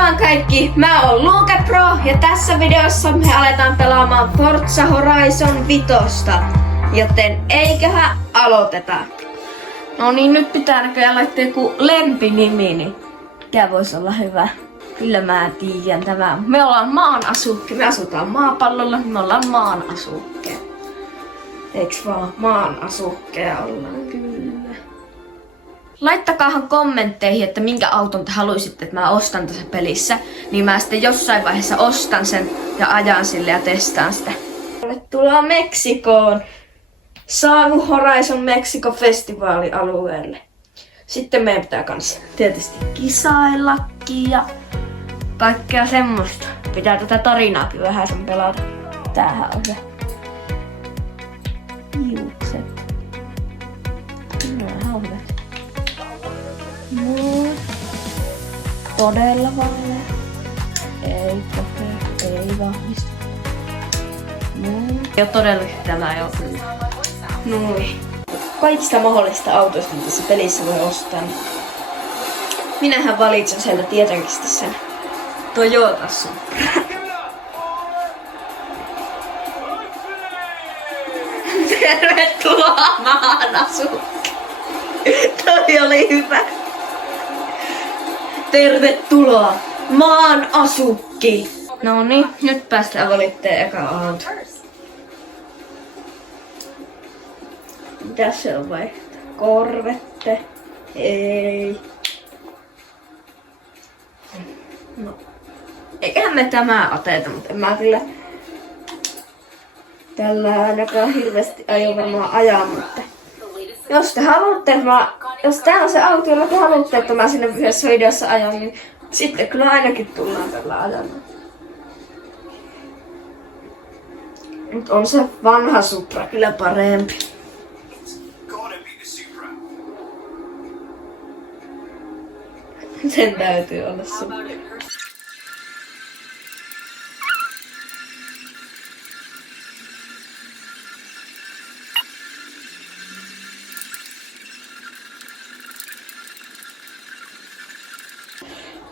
vaan kaikki, mä oon Luke Pro ja tässä videossa me aletaan pelaamaan Forza Horizon 5, joten eiköhän aloiteta. No niin, nyt pitää näköjään laittaa joku lempinimi, niin mikä voisi olla hyvä? Kyllä mä tiedän tämä. Me ollaan maanasukkeja, me asutaan maapallolla, me ollaan maanasukkeja. Eiks vaan maanasukkeja ollaan? Kyllä. Laittakahan kommentteihin, että minkä auton te haluaisitte, että mä ostan tässä pelissä. Niin mä sitten jossain vaiheessa ostan sen ja ajan sille ja testaan sitä. Tervetuloa Meksikoon! Saavu Horizon Mexico festivaalialueelle. Sitten meidän pitää kans tietysti kisaillakin ja kaikkea semmoista. Pitää tätä tarinaakin vähän sen pelata. Tämähän on se. Hiukset. Nää haudet. No. Todella vaalea. Ei kokea. Ei vahvistu. No. Ja todellisesti tämä ei oo kyllä. Noin. Kaikista mahdollista autoista, mitä tässä pelissä voi ostaa. Minähän valitsen sieltä tietenkin sen Toyota Supra. Tervetuloa maanasukki. Toi oli hyvä. Tervetuloa maanasukki. No niin, nyt päästään valitteen eka auto. Mitäs se on vaihtaa? Korvette? Ei. No. Eiköhän me tämä oteta, mutta en mä kyllä tällä ainakaan hirveästi aio varmaan ajaa, mutta jos te haluatte, jos tää on se auto, jolla te haluatte, että mä sinne yhdessä videossa ajan, niin sitten kyllä ainakin tullaan tällä ajamaan. Nyt on se vanha Supra kyllä parempi. Sen täytyy olla Supra.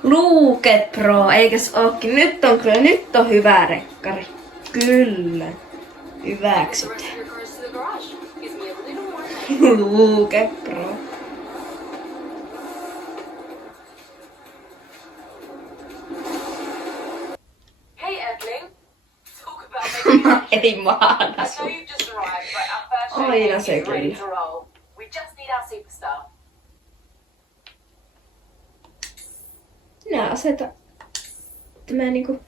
Luke Pro, eikäs ookin? Nyt on hyvä rekkari. Kyllä. Hyväksytään. Luke Pro. Ei maanasu. Aina se kyllä. Minä asetan. Mä niinku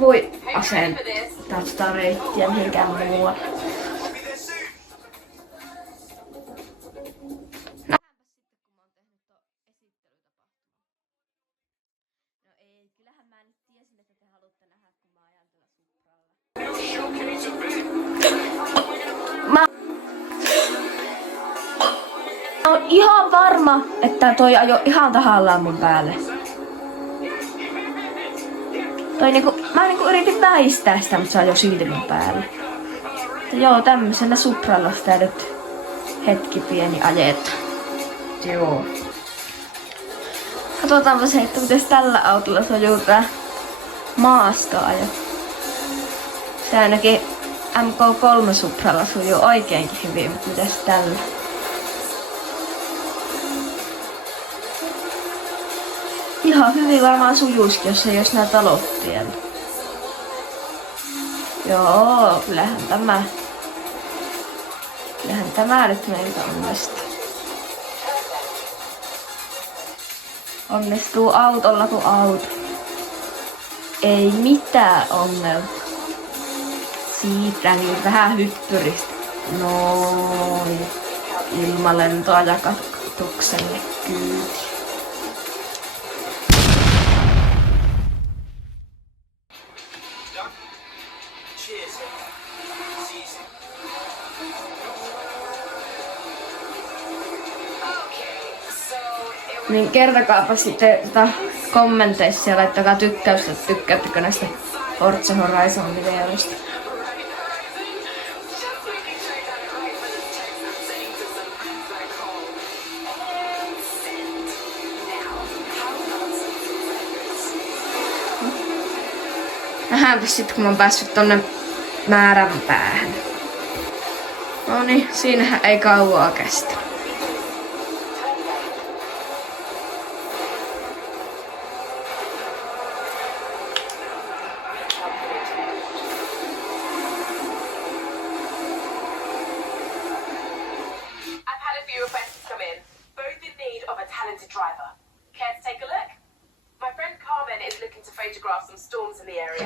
voi asentaa sitä reittiä mihinkään muualle. Mä oon ihan varma, että toi ajo ihan tahallaan mun päälle. Mä yritin väistää sitä, mutta se ajoi silti mun päälle. Joo, tämmöisellä Supralla sitä nyt hetki pieni ajeta. Joo. Katsotaanpa se, että miten tällä autolla sujuu tää maastoajo. Se ainakin MK3 Supralla sujuu oikeinkin hyvin, mutta mitäs tällä? Ihan hyvin varmaan sujuisikin, jos ei olisi nää talot tiellä. Joo, kyllähän tämä nyt meiltä onnistuu. Onnistuu autolla kuin auto. Ei mitään ongelma. Siitä niin vähän hyppyristä. Noin. Ilmalentoa ja katukselle kyyti. Niin kertokaapa sitten kommenteissa ja laittakaa tykkäystä, että tykkäättekö näistä Forza Horizon videoista. Nähdäänpä sit kun mä oon päässyt tonne määrän päähän. Noniin, siinähän ei kauaa kestä.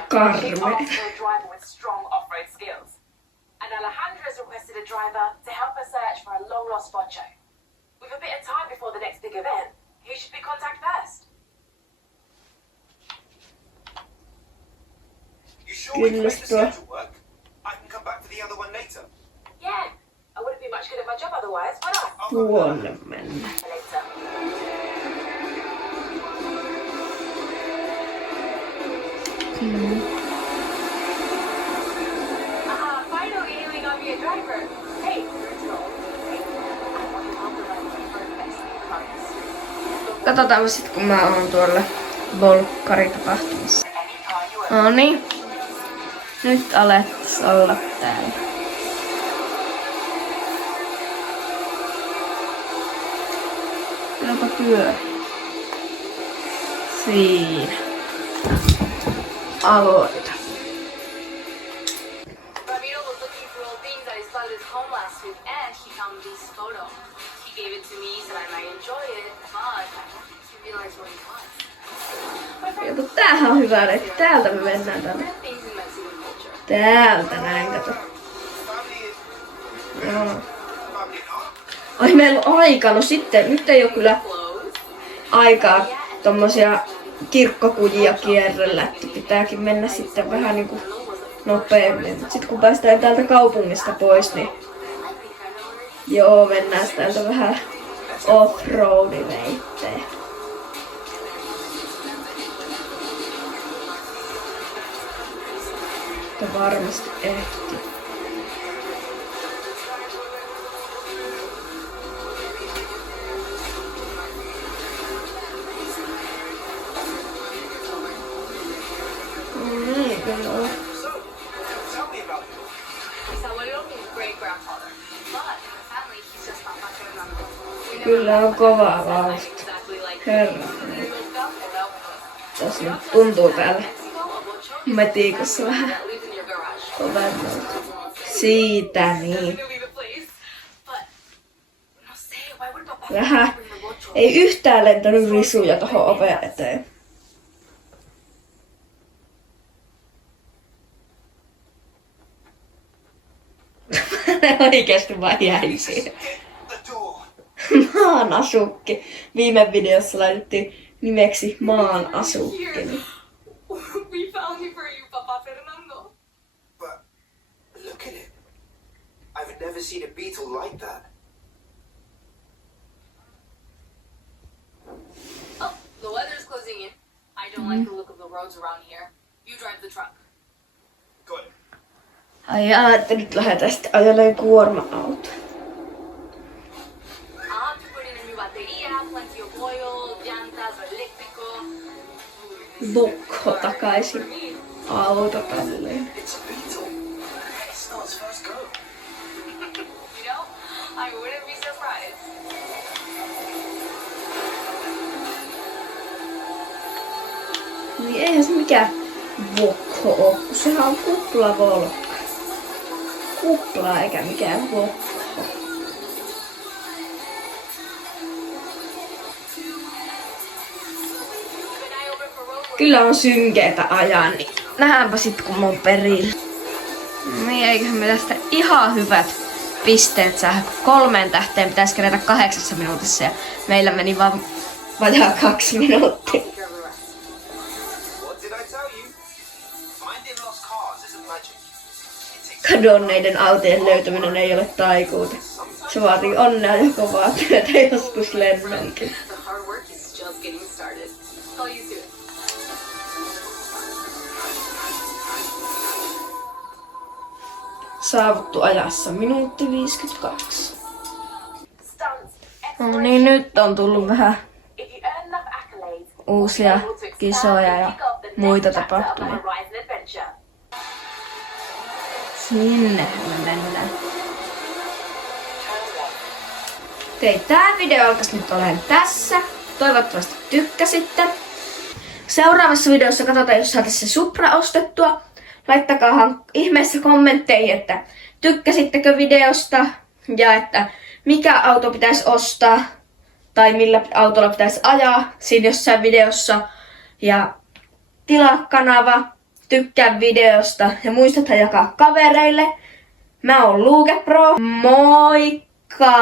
Karme. And Alejandra's requested a driver to help her search for a long-lost Bocho. With a bit of time before the next big event, who should we contact first? You sure we can make the schedule work? I can come back for the other one later. Yeah, I wouldn't be much good at my job otherwise, would I? Tuonne mennä. Later. Finally, we got me a driver. Hey, Katsotaan sit kun mä oon tuolla volkkaritapahtumassa. Noniin. Nyt alettais olla täällä. Kylläpä pyörä. Siinä. Aloita. Ramiro was looking through old things at his father's home last week, and he found this photo. He gave it to me so I might enjoy it, but I didn't realize what it was. Joku tämähän on hyvä, että täältä me mennään tänne. Different things in Mexican culture. Täältä näin, kato. Family is... Joo. Family not? Ai meillä on aika, no sitten, nyt ei oo kyllä aikaa tommosia kirkkokujia kierrellä, että pitääkin mennä sitten vähän niinku nopeammin. Sitten kun päästään täältä kaupungista pois, niin joo, mennään täältä vähän off-roadi-veitteen. Mutta varmasti ehtii. Kyllä. So, tell me about it. His abuelo is his great-grandfather, but in the family he's just Papa Fernando. We never Kyllä on met, kovaa but vauhtia. exactly like Herra. him. Tässä nyt tuntuu täällä metiikossa vähän That lives in your garage. kovemmalta. Siitä niin. Definitely the place. But no sé, why would Papa Vähän. bring the bocho? Ei yhtään lentänyt risuja tohon oven eteen. Oikeesti vaan jäi siihen. The door. Maanasukki. Viime videossa laitettiin nimeksi maanasukki. We found it for you, Papa Fernando. But look at it. I've never seen a beetle like that. Oh, the weather's closing in. I don't like the look of the roads around here. You drive the truck. Got it. Ai että nyt lähdetään sitten ajelemaan kuorma-auto. I'll have to put in a new batería, plenty of oil, llantas, eléctrico. Bukko takaisin autotalliin. It's a beetle. It's not its first go. You know, I wouldn't be surprised. Niin eihän se mikään vokko oo, kun sehän on kuplavolkka. Kupla eikä mikään vokko. Kyllä on synkeetä ajaa, niin nähdäänpä sit kun mä oon perillä. Niin eiköhän me tästä ihan hyvät pisteet saada. 3 tähteen pitäisi kerätä 8 minuutissa ja meillä meni vaan vajaa 2 minuuttia. What did I tell you? Finding lost cars isn't magic. It takes Kadonneiden autojen löytäminen ei ole taikuutta. Se vaatii onnea ja kovaa työtä joskus lennonkin. The hard work is just getting started. I'll use it. Saavuttu ajassa minuutti 52. Stunts, No niin, nyt on tullut vähän if you earn enough accolades, uusia kisoja ja muita tapahtumia. Sinne me mennään. Okei, tää video alkaisi nyt olemaan tässä. Toivottavasti tykkäsitte. Seuraavassa videossa katsotaan, jos saatiin se Supra ostettua. Laittakaa ihmeessä kommentteihin, että tykkäsittekö videosta ja että mikä auto pitäisi ostaa tai millä autolla pitäisi ajaa siinä jossain videossa. Ja tilaa kanava, tykkää videosta ja muistata jakaa kavereille. Mä oon Luke Pro. Moikka!